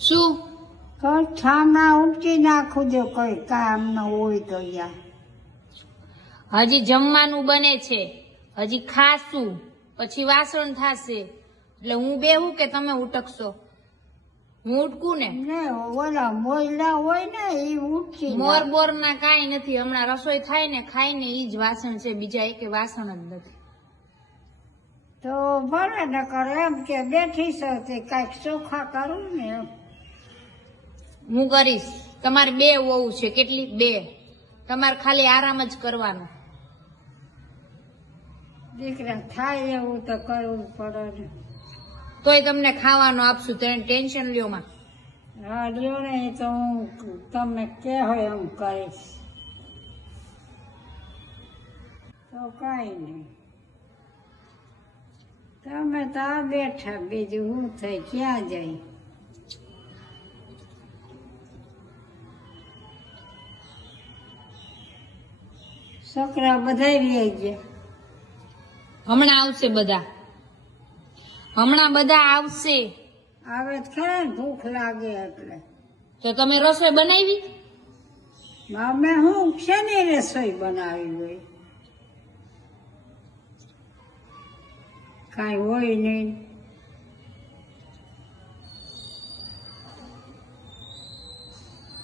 શું? કઈ છાના ઉઠી નાખું જો કઈ કામ ન હોય તો યાર. હજી જમવાનું બને છે. હજી ખાશું. પછી વાસણ થાશે. એટલે હું બેહું કે તમે ઉટકશો? હું ઉટકું ને? ને ઓલા મોયલા હોય ને એ ઉઠી મોર બોર ના કાંઈ નથી. હમણાં રસોઈ થાય ને ખાઈને ઈ જ વાસણ છે. બીજા એકે વાસણ જ નથી. તો ભલે ન કરો એમ કે બેઠી છો તે કાંઈક ચોખા કરું ને એમ. હું કરીશ. તમારે બે વહુ છે કેટલી? બે. તમારે ખાલી આરામ જ કરવાનો. દીકરા થાય એવું તો કરવું પડે તોય તમને ખાવાનું આપશું તેને ટેન્શન લ્યો માં. હા લ્યો ને એ તો હું તમે હોય એમ કરીશ. તો કઈ નહીં. તમે તો બેઠા બીજું હું થઈ ક્યાં જાય? છોકરા બધા રહી ગયા. હમણાં આવશે બધા. હમણાં બધા આવશે. આવે ખરા ભૂખ લાગે એટલે. તો તમે રસોઈ બનાવી? અમે હું શેની રસોઈ બનાવી હોય? કાંઈ હોય નહીં.